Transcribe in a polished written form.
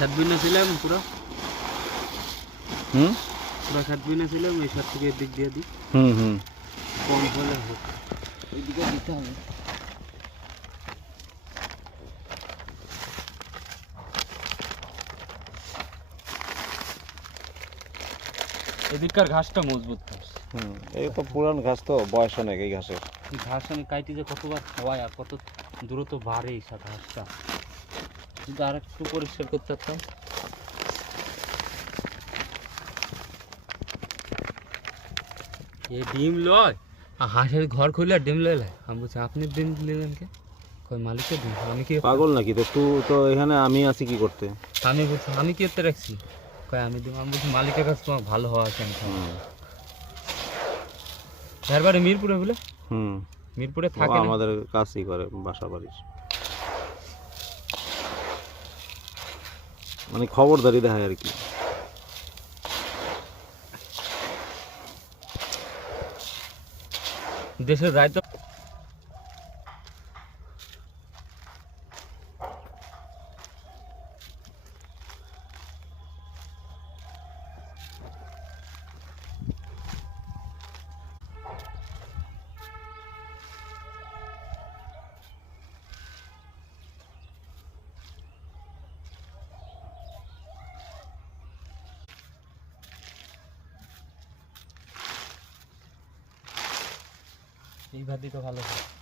খেত বুনেছিলাম পুরো পুরো খেত বুনেছিলাম এই সার থেকে এদিক দিয়ে দিই কম হলে হোক এইদিকে দিতে হবে। এদিককার ঘাসটা মজবুত ঘাস। এই তো পুরান ঘাস, তো বয়স অনেক এই ঘাসের। এই ঘাস আমি কাইটি যে কতবার খাওয়াই আর কত দ্রুত বাড়ে এই সব ঘাসটা, যদি আর একটু পরিষ্কার করতে পারতাম। এই ডিম লয় হাঁসের ঘর খুলে ডিম লয়। আমি বলছি আপনি ডিম নিলেন কে? কই মালিকের ডিম। আমি কি পাগল নাকি? তো তুই তো এখানে, আমি আছি কি করতে? আমি বলছি আমি কি করতে রাখছি? কই আমি ডিম। আমি বলছি মালিকের কাছে তোমার ভালো হওয়া আছে। আমি তার বাড়ি মিরপুরে বলে। মিরপুরে থাকে না? আমাদের কাছেই করে বাসা বাড়ির, মানে খবরদারি দেখায় আর কি। দেশের রায় তো এই ভাত দিতে ভালো হয়।